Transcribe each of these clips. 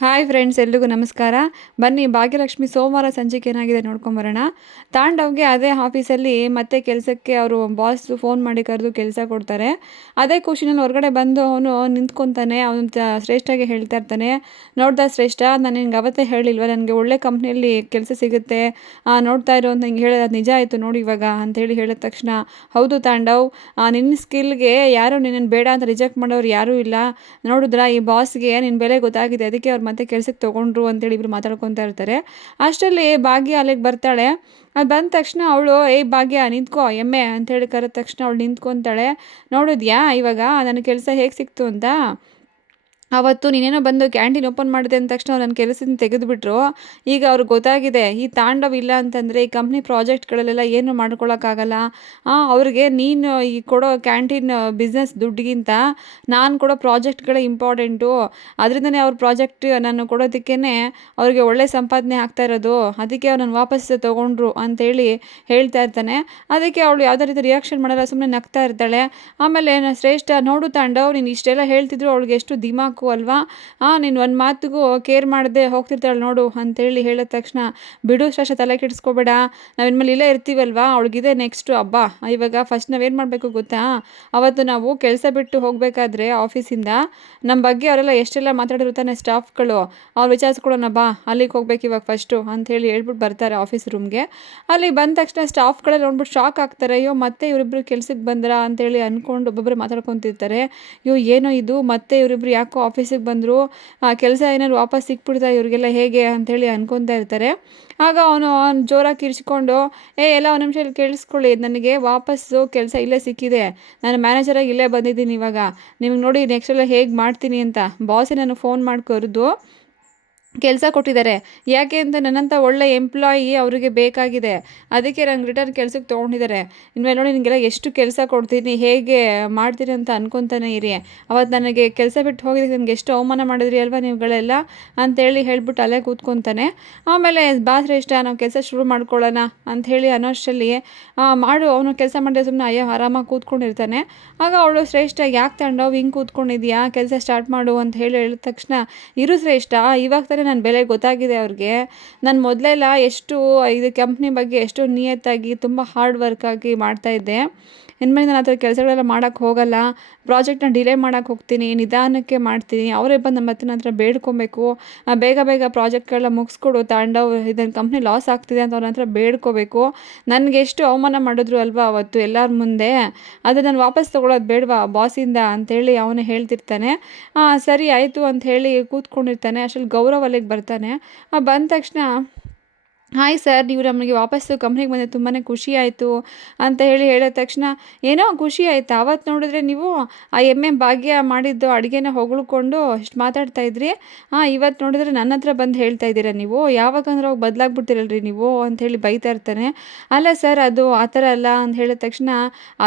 Hi friends, ಎಲ್ರಿಗೂ ನಮಸ್ಕಾರ. ಬನ್ನಿ, ಭಾಗ್ಯಲಕ್ಷ್ಮಿ ಸೋಮವಾರ ಸಂಜೆಗೆ ಏನಾಗಿದೆ ನೋಡ್ಕೊಂಬರೋಣ. ತಾಂಡವ್ಗೆ ಅದೇ ಆಫೀಸಲ್ಲಿ ಮತ್ತೆ ಕೆಲಸಕ್ಕೆ ಅವರು ಬಾಸ್ ಫೋನ್ ಮಾಡಿ ಕರೆದು ಕೆಲಸ ಕೊಡ್ತಾರೆ. ಅದೇ ಖುಷಿನಲ್ಲಿ ಹೊರಗಡೆ ಬಂದು ಅವನು ನಿಂತ್ಕೊತಾನೆ. ಅವನು ಶ್ರೇಷ್ಠಗೆ ಹೇಳ್ತಾ ಇರ್ತಾನೆ, ನೋಡ್ದ ಶ್ರೇಷ್ಠ, ನಾನು ನಿನ್ಗೆ ಅವತ್ತೇ ಹೇಳಿಲ್ವ ನನಗೆ ಒಳ್ಳೆ ಕಂಪ್ನಿಯಲ್ಲಿ ಕೆಲಸ ಸಿಗುತ್ತೆ, ನೋಡ್ತಾ ಇರೋ ಅಂತ ಹಿಂಗೆ ಹೇಳೋದು ನಿಜ ಆಯಿತು ನೋಡಿ ಇವಾಗ ಅಂತೇಳಿ ಹೇಳಿದ ತಕ್ಷಣ, ಹೌದು ತಾಂಡವ್, ನಿನ್ನ ಸ್ಕಿಲ್ಗೆ ಯಾರು ನಿನ್ನನ್ನು ಬೇಡ ಅಂತ ರಿಜೆಕ್ಟ್ ಮಾಡೋರು ಯಾರೂ ಇಲ್ಲ. ನೋಡಿದ್ರಾ, ಈ ಬಾಸ್ಗೆ ನಿನ್ನ ಬೆಲೆ ಗೊತ್ತಾಗಿದೆ, ಅದಕ್ಕೆ ಅವ್ರು ಮತ್ತೆ ಕೆಲ್ಸಕ್ಕೆ ತೊಗೊಂಡ್ರು ಅಂತೇಳಿ ಇಬ್ರು ಮಾತಾಡ್ಕೊತಾ ಇರ್ತಾರೆ. ಅಷ್ಟರಲ್ಲಿ ಭಾಗ್ಯ ಅಲ್ಲಿಗೆ ಬರ್ತಾಳೆ. ಅದು ಬಂದ ತಕ್ಷಣ ಅವಳು, ಏಯ್ ಭಾಗ್ಯ ನಿಂತ್ಕೋ ಎಮ್ಮೆ ಅಂತೇಳಿ ಕರೆದ ತಕ್ಷಣ ಅವಳು ನಿಂತ್ಕೊತಾಳೆ. ನೋಡಿದ್ಯಾ ಇವಾಗ ನನ್ನ ಕೆಲಸ ಹೇಗೆ ಸಿಕ್ತು ಅಂತ? ಅವತ್ತು ನೀನೇನೋ ಬಂದು ಕ್ಯಾಂಟೀನ್ ಓಪನ್ ಮಾಡಿದೆ ಅಂದ ತಕ್ಷಣ ನನ್ನ ಕೆಲಸದಿಂದ ತೆಗೆದುಬಿಟ್ರು. ಈಗ ಅವ್ರಿಗೆ ಗೊತ್ತಾಗಿದೆ, ಈ ತಾಂಡವ್ ಇಲ್ಲ ಅಂತಂದರೆ ಈ ಕಂಪ್ನಿ ಪ್ರಾಜೆಕ್ಟ್ಗಳಲ್ಲೆಲ್ಲ ಏನು ಮಾಡ್ಕೊಳಕ್ಕಾಗಲ್ಲ. ಅವ್ರಿಗೆ ನೀನು ಈ ಕೊಡೋ ಕ್ಯಾಂಟೀನ್ ಬಿಸ್ನೆಸ್ ದುಡ್ಡಿಗಿಂತ ನಾನು ಕೊಡೋ ಪ್ರಾಜೆಕ್ಟ್ಗಳೇ ಇಂಪಾರ್ಟೆಂಟು. ಅದರಿಂದನೇ ಅವ್ರ ಪ್ರಾಜೆಕ್ಟ್ ನಾನು ಕೊಡೋದಕ್ಕೇ ಅವ್ರಿಗೆ ಒಳ್ಳೆ ಸಂಪಾದನೆ ಆಗ್ತಾ ಇರೋದು. ಅದಕ್ಕೆ ಅವ್ರು ನನ್ನ ವಾಪಸ್ ತೊಗೊಂಡ್ರು ಅಂತೇಳಿ ಹೇಳ್ತಾ ಇರ್ತಾನೆ. ಅದಕ್ಕೆ ಅವಳು ಯಾವುದೇ ರೀತಿ ರಿಯಾಕ್ಷನ್ ಮಾಡಲ್ಲ, ಸುಮ್ಮನೆ ನಗ್ತಾ ಇರ್ತಾಳೆ. ಆಮೇಲೆ ಶ್ರೇಷ್ಠ, ನೋಡು ತಾಂಡವ್, ನೀನು ಇಷ್ಟೆಲ್ಲ ಹೇಳ್ತಿದ್ರು ಅವಳಿಗೆ ಎಷ್ಟು ದಿಮಾಕು ಅಲ್ವಾ, ನೀನು ಒಂದು ಮಾತಿಗೂ ಕೇರ್ ಮಾಡದೆ ಹೋಗ್ತಿರ್ತಾಳೆ ನೋಡು ಅಂತೇಳಿ ಹೇಳಿದ ತಕ್ಷಣ, ಬಿಡು ಶ್ರೇಷ್ಠ, ತಲೆ ಕೆಡಿಸ್ಕೋಬೇಡ, ನಾವಿನ್ಮೇಲೆ ಇಲ್ಲೇ ಇರ್ತೀವಲ್ವಾ, ಅವಳಿಗಿದೆ ನೆಕ್ಸ್ಟು ಹಬ್ಬ. ಇವಾಗ ಫಸ್ಟ್ ನಾವೇನು ಮಾಡಬೇಕು ಗೊತ್ತಾ, ಅವತ್ತು ನಾವು ಕೆಲಸ ಬಿಟ್ಟು ಹೋಗಬೇಕಾದ್ರೆ ಆಫೀಸಿಂದ ನಮ್ಮ ಬಗ್ಗೆ ಅವರೆಲ್ಲ ಎಷ್ಟೆಲ್ಲ ಮಾತಾಡಿರ್ತಾನೆ ಸ್ಟಾಫ್ಗಳು, ಅವ್ರು ವಿಚಾರಿಸ್ಕೊಳ್ಳೋಣ ಬಾ, ಅಲ್ಲಿಗೆ ಹೋಗ್ಬೇಕು ಇವಾಗ ಫಸ್ಟು ಅಂಥೇಳಿ ಹೇಳ್ಬಿಟ್ಟು ಬರ್ತಾರೆ ಆಫೀಸ್ ರೂಮ್ಗೆ. ಅಲ್ಲಿಗೆ ಬಂದ ತಕ್ಷಣ ಸ್ಟಾಫ್ಗಳೆಲ್ಲ ನೋಡ್ಬಿಟ್ಟು ಶಾಕ್ ಆಗ್ತಾರೆ. ಅಯ್ಯೋ ಮತ್ತೆ ಇವರಿಬ್ಬರು ಕೆಲ್ಸಕ್ಕೆ ಬಂದ್ರ ಅಂತೇಳಿ ಅಂದ್ಕೊಂಡು ಒಬ್ಬೊಬ್ಬರು ಮಾತಾಡ್ಕೊತಿರ್ತಾರೆ. ಅಯ್ಯೋ ಏನೋ ಇದು, ಮತ್ತೆ ಇವರಿಬ್ರು ಯಾಕೋ ಆಫೀಸಿಗೆ ಬಂದರು, ಕೆಲಸ ಏನಾದ್ರು ವಾಪಸ್ ಸಿಕ್ಬಿಡ್ತಾ ಇವ್ರಿಗೆಲ್ಲ ಹೇಗೆ ಅಂಥೇಳಿ ಅನ್ಕೊತಾ ಇರ್ತಾರೆ. ಆಗ ಅವನು ಜೋರಾಗಿ ಕಿರ್ಚ್ಕೊಂಡು, ಎಲ್ಲ ಒಂದು ನಿಮಿಷ ಇಲ್ಲಿ ಕೇಳಿಸ್ಕೊಳ್ಳಿ, ನನಗೆ ವಾಪಸ್ಸು ಕೆಲಸ ಇಲ್ಲೇ ಸಿಕ್ಕಿದೆ, ನಾನು ಮ್ಯಾನೇಜರಾಗಿ ಇಲ್ಲೇ ಬಂದಿದ್ದೀನಿ, ಇವಾಗ ನಿಮಗೆ ನೋಡಿ ನೆಕ್ಸ್ಟ್ ಎಲ್ಲ ಹೇಗೆ ಮಾಡ್ತೀನಿ ಅಂತ ಬಾಸೇ ನನಗೆ ಫೋನ್ ಮಾಡಿ ಕರೆದು ಕೆಲಸ ಕೊಟ್ಟಿದ್ದಾರೆ. ಯಾಕೆ ಅಂತ ನನ್ನಂಥ ಒಳ್ಳೆ ಎಂಪ್ಲಾಯಿ ಅವರಿಗೆ ಬೇಕಾಗಿದೆ, ಅದಕ್ಕೆ ನಂಗೆ ರಿಟರ್ನ್ ಕೆಲ್ಸಕ್ಕೆ ತೊಗೊಂಡಿದ್ದಾರೆ. ಇನ್ಮೇಲೆ ನೋಡಿ ನಿನಗೆಲ್ಲ ಎಷ್ಟು ಕೆಲಸ ಕೊಡ್ತೀನಿ, ಹೇಗೆ ಮಾಡ್ತೀನಿ ಅಂತ ಅನ್ಕೊತಾನೆ ಇರಿ. ಅವತ್ತು ನನಗೆ ಕೆಲಸ ಬಿಟ್ಟು ಹೋಗಿದ್ದಕ್ಕೆ ನನಗೆ ಎಷ್ಟು ಅವಮಾನ ಮಾಡಿದ್ರಿ ಅಲ್ವಾ ನೀವುಗಳೆಲ್ಲ ಅಂತೇಳಿ ಹೇಳ್ಬಿಟ್ಟು ಅಲ್ಲೇ ಕೂತ್ಕೊತಾನೆ. ಆಮೇಲೆ ಬಾ ಶ್ರೇಷ್ಠ, ನಾವು ಕೆಲಸ ಶುರು ಮಾಡ್ಕೊಳ್ಳೋಣ ಅಂಥೇಳಿ ಅನ್ನೋಷ್ಟರಲ್ಲಿ ಮಾಡು, ಅವನು ಕೆಲಸ ಮಾಡಿದ್ರೆ ಸುಮ್ಮನೆ ಅಯ್ಯೋ ಆರಾಮಾಗಿ ಕೂತ್ಕೊಂಡಿರ್ತಾನೆ. ಆಗ ಅವಳು, ಶ್ರೇಷ್ಠ ಯಾಕೆ ತಗೊಂಡವು ಹಿಂಗೆ ಕೂತ್ಕೊಂಡಿದ್ಯಾ, ಕೆಲಸ ಸ್ಟಾರ್ಟ್ ಮಾಡು ಅಂತ ಹೇಳಿದ ತಕ್ಷಣ, ಇರು ಶ್ರೇಷ್ಠ, ಇವಾಗ ತಾನೇ ನನ್ನ ಬೆಲೆ ಗೊತ್ತಾಗಿದೆ ಅವ್ರಿಗೆ. ನಾನು ಮೊದಲೆಲ್ಲ ಎಷ್ಟು ಇದು ಕಂಪ್ನಿ ಬಗ್ಗೆ ಎಷ್ಟು ನಿಯತ್ತಾಗಿ ತುಂಬ ಹಾರ್ಡ್ ವರ್ಕಾಗಿ ಮಾಡ್ತಾಯಿದ್ದೆ. ಇನ್ಮೇಲೆ ನಾನು ಆ ಥರ ಕೆಲಸಗಳೆಲ್ಲ ಮಾಡೋಕ್ಕೆ ಹೋಗಲ್ಲ, ಪ್ರಾಜೆಕ್ಟ್ನ ಡಿಲೇ ಮಾಡೋಕ್ಕೆ ಹೋಗ್ತೀನಿ, ನಿಧಾನಕ್ಕೆ ಮಾಡ್ತೀನಿ. ಅವರೇ ಬಂದು ನಮ್ಮ ಹತ್ರ ನನ್ನ ಹತ್ರ ಬೇಡ್ಕೊಬೇಕು, ಬೇಗ ಬೇಗ ಪ್ರಾಜೆಕ್ಟ್ಗಳನ್ನ ಮುಗಿಸ್ಕೊಡು ತಾಂಡವ್, ಇದನ್ನು ಕಂಪ್ನಿ ಲಾಸ್ ಆಗ್ತಿದೆ ಅಂತ ಅವ್ರ ಹತ್ರ ಬೇಡ್ಕೋಬೇಕು. ನನಗೆ ಎಷ್ಟು ಅವಮಾನ ಮಾಡಿದ್ರು ಅಲ್ವಾ ಅವತ್ತು ಎಲ್ಲರ ಮುಂದೆ, ಅದು ನಾನು ವಾಪಸ್ ತೊಗೊಳೋದು ಬೇಡವಾ ಬಾಸಿಂದ ಅಂತೇಳಿ ಅವನೇ ಹೇಳ್ತಿರ್ತಾನೆ. ಸರಿ ಆಯಿತು ಅಂತ ಹೇಳಿ ಕೂತ್ಕೊಂಡಿರ್ತಾನೆ. ಅಷ್ಟರಲ್ಲಿ ಗೌರವ್ ಅಲ್ಲಿಗೆ ಬರ್ತಾನೆ. ಬಂದ ತಕ್ಷಣ, ಹಾಯ್ ಸರ್, ನೀವು ನಮಗೆ ವಾಪಸ್ಸು ಕಂಪ್ನಿಗೆ ಬಂದರೆ ತುಂಬಾ ಖುಷಿ ಆಯಿತು ಅಂತ ಹೇಳಿದ ತಕ್ಷಣ, ಏನೋ ಖುಷಿ ಆಯಿತಾ, ಅವತ್ತು ನೋಡಿದ್ರೆ ನೀವು ಆ ಎಮ್ಮೆ ಭಾಗ್ಯ ಮಾಡಿದ್ದು ಅಡುಗೆನ ಹೊಗಳ್ಕೊಂಡು ಇಷ್ಟು ಮಾತಾಡ್ತಾಯಿದ್ರಿ, ಇವತ್ತು ನೋಡಿದ್ರೆ ನನ್ನ ಹತ್ರ ಬಂದು ಹೇಳ್ತಾ ಇದ್ದೀರಾ ನೀವು, ಯಾವಾಗಂದ್ರೆ ಅವಾಗ ಬದಲಾಗ್ಬಿಡ್ತೀರಲ್ರಿ ನೀವು ಅಂಥೇಳಿ ಬೈತಾ ಇರ್ತಾನೆ. ಅಲ್ಲ ಸರ್, ಅದು ಆ ಥರ ಅಲ್ಲ ಅಂತ ಹೇಳಿದ ತಕ್ಷಣ,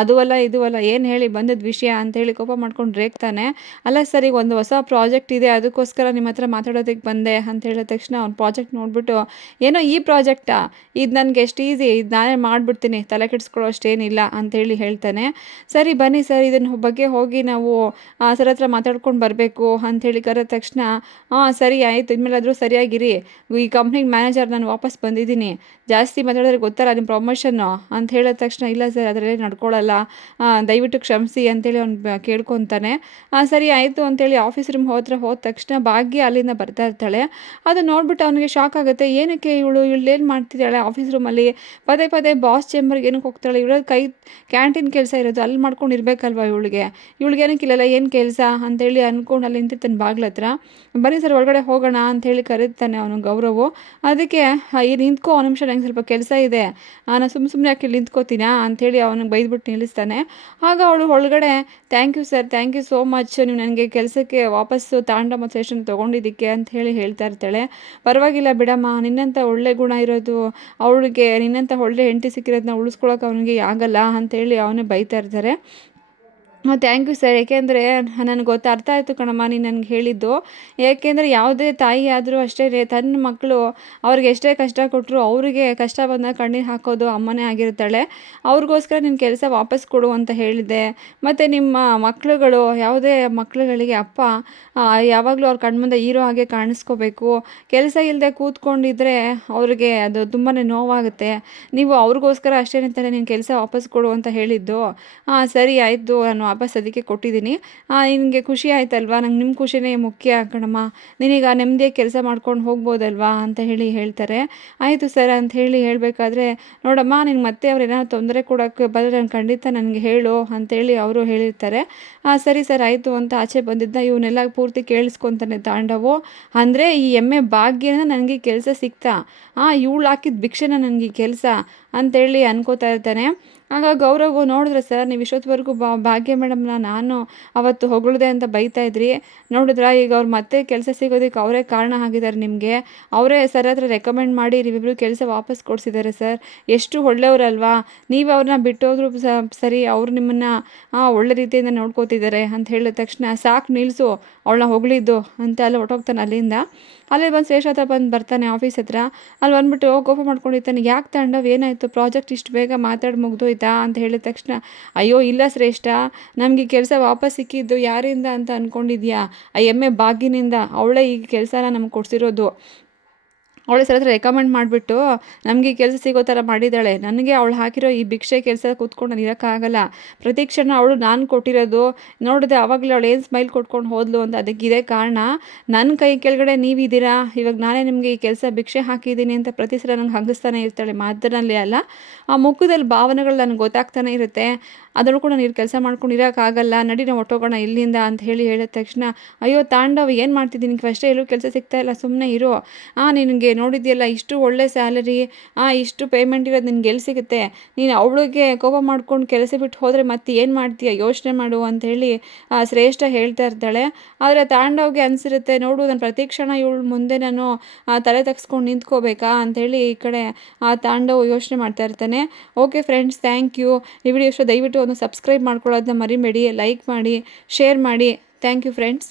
ಅದು ಅಲ್ಲ ಇದು ಅಲ್ಲ, ಏನು ಹೇಳಿ ಬಂದದ್ದು ವಿಷಯ ಅಂತೇಳಿ ಕೋಪ ಮಾಡ್ಕೊಂಡು ರೇಗ್ತಾನೆ. ಅಲ್ಲ ಸರ್, ಈಗ ಒಂದು ಹೊಸ ಪ್ರಾಜೆಕ್ಟ್ ಇದೆ, ಅದಕ್ಕೋಸ್ಕರ ನಿಮ್ಮ ಹತ್ರ ಮಾತಾಡೋದಕ್ಕೆ ಬಂದೆ ಅಂತ ಹೇಳಿದ ತಕ್ಷಣ ಅವ್ನು ಪ್ರಾಜೆಕ್ಟ್ ನೋಡಿಬಿಟ್ಟು, ಏನೋ ಈ ಪ್ರಾಜೆಕ್ಟಾ, ಇದು ನನಗೆ ಎಷ್ಟು ಈಸಿ, ಇದು ನಾನೇ ಮಾಡಿಬಿಡ್ತೀನಿ, ತಲೆ ಕೆಡಿಸ್ಕೊಳ್ಳೋ ಅಷ್ಟೇನಿಲ್ಲ ಅಂತೇಳಿ ಹೇಳ್ತಾನೆ. ಸರಿ ಬನ್ನಿ ಸರ್, ಇದನ್ನ ಬಗ್ಗೆ ಹೋಗಿ ನಾವು ಸರ್ ಹತ್ರ ಮಾತಾಡ್ಕೊಂಡು ಬರಬೇಕು ಅಂಥೇಳಿ ಕರೆದ ತಕ್ಷಣ, ಸರಿ ಆಯಿತು, ಇನ್ಮೇಲಾದರೂ ಸರಿಯಾಗಿರಿ, ಈ ಕಂಪ್ನಿಗೆ ಮ್ಯಾನೇಜರ್ ನಾನು ವಾಪಸ್ ಬಂದಿದ್ದೀನಿ, ಜಾಸ್ತಿ ಮಾತಾಡಿದ್ರೆ ಗೊತ್ತಲ್ಲ ನಿಮ್ಮ ಪ್ರಮೋಷನ್ನು ಅಂತ ಹೇಳಿದ ತಕ್ಷಣ, ಇಲ್ಲ ಸರ್ ಅದರಲ್ಲೇ ನಡ್ಕೊಳ್ಳಲ್ಲ, ದಯವಿಟ್ಟು ಕ್ಷಮಿಸಿ ಅಂತೇಳಿ ಅವ್ನು ಕೇಳ್ಕೊತಾನೆ. ಸರಿ ಆಯಿತು ಅಂತೇಳಿ ಆಫೀಸ್ ರೂಮ್ ಹೋದ ತಕ್ಷಣ ಭಾಗ್ಯ ಅಲ್ಲಿಂದ ಬರ್ತಾ ಇರ್ತಾಳೆ. ಅದು ನೋಡ್ಬಿಟ್ಟು ಅವನಿಗೆ ಶಾಕ್ ಆಗುತ್ತೆ. ಏನಕ್ಕೆ ಇವಳೇನು ಮಾಡ್ತಿದ್ದಾಳೆ ಆಫೀಸ್ ರೂಮಲ್ಲಿ, ಪದೇ ಪದೇ ಬಾಸ್ ಚೇಂಬರ್ಗೆ ಏನಕ್ಕೆ ಹೋಗ್ತಾಳೆ, ಇವಳ ಕ್ಯಾಂಟೀನ್ ಕೆಲಸ ಇರೋದು ಅಲ್ಲಿ ಮಾಡ್ಕೊಂಡು ಇರಬೇಕಲ್ವ ಇವಳಿಗೇನಕ್ಕೆ ಇಲ್ಲಲ್ಲ ಏನು ಕೆಲಸ ಅಂತೇಳಿ ಅಂದ್ಕೊಂಡು ಅಲ್ಲಿ ನಿಂತಿರ್ತಾನೆ ಬಾಗ್ಲ ಹತ್ರ. ಬನ್ನಿ ಸರ್ ಒಳಗಡೆ ಹೋಗೋಣ ಅಂಥೇಳಿ ಕರೀತಾನೆ ಅವನು ಗೌರವು. ಅದಕ್ಕೆ ನಿಂತ್ಕೋ ಒಂದು ನಿಮಿಷ, ನಂಗೆ ಸ್ವಲ್ಪ ಕೆಲಸ ಇದೆ, ನಾನು ಸುಮ್ಮನೆ ಯಾಕೆ ಇಲ್ಲಿ ನಿಂತ್ಕೋತೀನಾ ಅಂಥೇಳಿ ಅವನಿಗೆ ಬೈದ್ಬಿಟ್ಟು ನಿಲ್ಲಿಸ್ತಾನೆ. ಆಗ ಅವಳು ಒಳಗಡೆ, thank you sir, thank you so much, ನೀವು ನನಗೆ ಕೆಲಸಕ್ಕೆ ವಾಪಸ್ಸು ತಾಂಡ ಮತ್ತು ಸೆಷನ್ ತೊಗೊಂಡಿದ್ದಕ್ಕೆ ಅಂತ ಹೇಳಿ ಹೇಳ್ತಾ ಇರ್ತಾಳೆ. ಪರವಾಗಿಲ್ಲ ಬಿಡಮ್ಮ, ನಿನ್ನಂಥ ಒಳ್ಳೆ ಗುಣ ಇರೋದು ಅವಳಿಗೆ, ನಿನ್ನಂಥ ಒಳ್ಳೆ ಹೆಂಡತಿ ಸಿಕ್ಕಿರೋದನ್ನ ಉಳಿಸ್ಕೊಳಕ್ಕೆ ಅವನಿಗೆ ಆಗಲ್ಲ ಅಂಥೇಳಿ ಅವನೇ ಬೈತಾ ಇರ್ತಾರೆ. Thank you sir. ಏಕೆಂದರೆ ನನಗೆ ಅರ್ಥ ಆಯಿತು ಕಣಮ್ಮ ನೀನು ನನಗೆ ಹೇಳಿದ್ದು. ಏಕೆಂದರೆ ಯಾವುದೇ ತಾಯಿ ಆದರೂ ಅಷ್ಟೇ ತನ್ನ ಮಕ್ಕಳು ಅವ್ರಿಗೆ ಎಷ್ಟೇ ಕಷ್ಟ ಕೊಟ್ಟರು ಅವರಿಗೆ ಕಷ್ಟ ಬಂದಾಗ ಕಣ್ಣೀರು ಹಾಕೋದು ಅಮ್ಮನೇ ಆಗಿರ್ತಾಳೆ. ಅವ್ರಿಗೋಸ್ಕರ ನಿನ್ನ ಕೆಲಸ ವಾಪಸ್ ಕೊಡು ಅಂತ ಹೇಳಿದ್ದೆ. ಮತ್ತು ನಿಮ್ಮ ಮಕ್ಕಳುಗಳು ಯಾವುದೇ ಮಕ್ಕಳುಗಳಿಗೆ ಅಪ್ಪ ಯಾವಾಗಲೂ ಅವ್ರ ಕಣ್ಮುಂದೆ ಹೀರೋ ಹಾಗೆ ಕಾಣಿಸ್ಕೋಬೇಕು. ಕೆಲಸ ಇಲ್ಲದೆ ಕೂತ್ಕೊಂಡಿದ್ರೆ ಅವ್ರಿಗೆ ಅದು ತುಂಬಾ ನೋವಾಗುತ್ತೆ. ನೀವು ಅವ್ರಿಗೋಸ್ಕರ ಅಷ್ಟೇ ತಾನೇ ನೀನು ಕೆಲಸ ವಾಪಸ್ ಕೊಡು ಅಂತ ಹೇಳಿದ್ದು. ಸರಿ ಆಯಿತು, ನಾನು ವಾಪಸ್ ಅದಕ್ಕೆ ಕೊಟ್ಟಿದ್ದೀನಿ. ನಿನಗೆ ಖುಷಿ ಆಯ್ತಲ್ವಾ? ನಂಗೆ ನಿಮ್ಮ ಖುಷಿನೇ ಮುಖ್ಯ ಕಣಮ್ಮ. ನೀನೀಗ ನೆಮ್ಮದಿಯಾಗಿ ಕೆಲಸ ಮಾಡ್ಕೊಂಡು ಹೋಗ್ಬೋದಲ್ವಾ ಅಂತ ಹೇಳ್ತಾರೆ. ಆಯಿತು ಸರ್ ಅಂತ ಹೇಳಬೇಕಾದ್ರೆ, ನೋಡಮ್ಮ ನಿನ್ಗೆ ಮತ್ತೆ ಅವ್ರು ಏನಾದ್ರು ತೊಂದರೆ ಕೊಡೋಕ್ಕೆ ಬಂದರೆ ನಾನು ಖಂಡಿತ ನನಗೆ ಹೇಳು ಅಂತೇಳಿ ಅವರು ಹೇಳಿರ್ತಾರೆ. ಸರಿ ಸರ್ ಆಯಿತು ಅಂತ ಆಚೆ ಬಂದಿದ್ದ ಇವನ್ನೆಲ್ಲ ಪೂರ್ತಿ ಕೇಳಿಸ್ಕೊತಾನೆ ತಾಂಡವು. ಅಂದರೆ ಈ ಎಮ್ಮೆ ಭಾಗ್ಯನ ನನಗೆ ಕೆಲಸ ಸಿಕ್ತಾ, ಇವಳು ಹಾಕಿದ ಭಿಕ್ಷೆನ ನನಗೆ ಕೆಲಸ ಅಂತೇಳಿ ಅನ್ಕೋತಾ ಇರ್ತಾನೆ. ಆಗ ಗೌರವ್ ನೋಡಿದ್ರೆ ಸರ್ ನೀವು ಇಷ್ಟೊತ್ತವರೆಗೂ ಭಾಗ್ಯ ಮೇಡಮ್ನ ನಾನು ಅವತ್ತು ಹೊಗಳಿದೆ ಅಂತ ಬೈತಾ ಇದ್ರಿ, ನೋಡಿದ್ರಾ ಈಗ ಅವ್ರು ಮತ್ತೆ ಕೆಲಸ ಸಿಗೋದಕ್ಕೆ ಅವರೇ ಕಾರಣ ಆಗಿದ್ದಾರೆ ನಿಮಗೆ. ಅವರೇ ಸರ್ ಹತ್ರ ರೆಕಮೆಂಡ್ ಮಾಡಿ ನೀವಿಬ್ಬರು ಕೆಲಸ ವಾಪಸ್ ಕೊಡಿಸಿದ್ದಾರೆ ಸರ್. ಎಷ್ಟು ಒಳ್ಳೆಯವರಲ್ವಾ? ನೀವು ಅವ್ರನ್ನ ಬಿಟ್ಟೋದ್ರು ಸರಿ, ಅವ್ರು ನಿಮ್ಮನ್ನು ಒಳ್ಳೆ ರೀತಿಯಿಂದ ನೋಡ್ಕೋತಿದ್ದಾರೆ ಅಂತ ಹೇಳಿದ ತಕ್ಷಣ ಸಾಕು ನಿಲ್ಲಿಸು ಅವಳನ್ನ ಹೊಗಳಿದ್ದು ಅಂತ ಎಲ್ಲ ಹೊಟ್ಟೋಗ್ತಾನೆ ಅಲ್ಲಿಂದ. ಅಲ್ಲೇ ಬಂದು ಶ್ರೇಷ್ಠ ಹತ್ರ ಬರ್ತಾನೆ ಆಫೀಸ್ ಹತ್ರ. ಅಲ್ಲಿ ಬಂದ್ಬಿಟ್ಟು ಕೋಪ ಮಾಡ್ಕೊಂಡಿರ್ತಾನೆ. ಯಾಕೆ ತಾಂಡವ್ ಏನಾಯಿತು, ಪ್ರಾಜೆಕ್ಟ್ ಇಷ್ಟು ಬೇಗ ಮಾತಾಡಿ ಮುಗ್ದೋಯ್ತಾ ಅಂತ ಹೇಳಿದ ತಕ್ಷಣ, ಅಯ್ಯೋ ಇಲ್ಲ ಶ್ರೇಷ್ಠ, ನಮಗೆ ಕೆಲಸ ವಾಪಸ್ ಸಿಕ್ಕಿದ್ದು ಯಾರಿಂದ ಅಂತ ಅಂದ್ಕೊಂಡಿದ್ಯಾ? ಆ ಎಮ್ಮೆ ಭಾಗ್ಯನಿಂದ. ಅವಳೇ ಈ ಕೆಲಸನ ನಮ್ಗೆ ಕೊಡಿಸಿರೋದು. ಅವಳು ಸರ್ ಹತ್ರ ರೆಕಮೆಂಡ್ ಮಾಡಿಬಿಟ್ಟು ನಮಗೆ ಈ ಕೆಲಸ ಸಿಗೋ ಥರ ಮಾಡಿದ್ದಾಳೆ. ನನಗೆ ಅವಳು ಹಾಕಿರೋ ಈ ಭಿಕ್ಷೆ ಕೆಲಸ ಕೂತ್ಕೊಂಡು ನಾನು ಇರೋಕ್ಕಾಗಲ್ಲ. ಪ್ರತಿ ಕ್ಷಣ ಅವಳು ನಾನು ಕೊಟ್ಟಿರೋದು ನೋಡಿದೆ, ಆವಾಗಲೇ ಅವಳು ಏನು ಸ್ಮೈಲ್ ಕೊಟ್ಕೊಂಡು ಹೋದ್ಲು ಅಂತ. ಅದಕ್ಕೆ ಇದೇ ಕಾರಣ. ನನ್ನ ಕೈ ಕೆಳಗಡೆ ನೀವಿದ್ದೀರಾ, ಇವಾಗ ನಾನೇ ನಿಮಗೆ ಈ ಕೆಲಸ ಭಿಕ್ಷೆ ಹಾಕಿದ್ದೀನಿ ಅಂತ ಪ್ರತಿ ಸಲ ನಂಗೆ ಹಂಗಿಸ್ತಾನೆ ಇರ್ತಾಳೆ. ಮಾತಿನಲ್ಲೇ ಅಲ್ಲ, ಆ ಮುಖದಲ್ಲಿ ಭಾವನೆಗಳು ನನಗೆ ಗೊತ್ತಾಗ್ತಾನೆ ಇರುತ್ತೆ. ಅದನ್ನು ಕೂಡ ನೀನು ಕೆಲಸ ಮಾಡ್ಕೊಂಡು ಇರೋಕ್ಕಾಗಲ್ಲ, ನಡಿ ನಾವು ಹೊಟ್ಟೋಗೋಣ ಇಲ್ಲಿಂದ ಅಂತ ಹೇಳಿದ ತಕ್ಷಣ, ಅಯ್ಯೋ ತಾಂಡವ್ ಏನು ಮಾಡ್ತಿದ್ದೀನಿ, ಫಸ್ಟೇ ಎಲ್ಲೂ ಕೆಲಸ ಸಿಗ್ತಾ ಇಲ್ಲ, ಸುಮ್ಮನೆ ಇರು. ನಿನಗೆ ನೋಡಿದ್ಯಲ್ಲ ಇಷ್ಟು ಒಳ್ಳೆ ಸ್ಯಾಲರಿ, ಇಷ್ಟು ಪೇಮೆಂಟ್ ಇರೋದು ನಿನ್ಗೆ ಎಲ್ಲಿ ಸಿಗುತ್ತೆ? ನೀನು ಅವಳಿಗೆ ಕೋಪ ಮಾಡ್ಕೊಂಡು ಕೆಲಸ ಬಿಟ್ಟು ಹೋದರೆ ಮತ್ತೆ ಏನು ಮಾಡ್ತೀಯ, ಯೋಚನೆ ಮಾಡು ಅಂಥೇಳಿ ಶ್ರೇಷ್ಠ ಹೇಳ್ತಾ ಇರ್ತಾಳೆ. ಆದರೆ ತಾಂಡವ್ಗೆ ಅನಿಸಿರುತ್ತೆ, ನೋಡು ನಾನು ಪ್ರತಿ ಕ್ಷಣ ಇವಳು ಮುಂದೆ ನಾನು ತಲೆ ತಗ್ಸ್ಕೊಂಡು ನಿಂತ್ಕೋಬೇಕಾ ಅಂಥೇಳಿ ಈ ಕಡೆ ತಾಂಡವ್ ಯೋಚನೆ ಮಾಡ್ತಾ ಇರ್ತಾನೆ. Okay friends, thank you. ಈ ವಿಡಿಯೋ ಇಷ್ಟ ದಯವಿಟ್ಟು ಒಂದು ಸಬ್ಸ್ಕ್ರೈಬ್ ಮಾಡ್ಕೊಳ್ಳೋದನ್ನ ಮರಿಬೇಡಿ. ಲೈಕ್ ಮಾಡಿ, ಶೇರ್ ಮಾಡಿ. Thank you friends.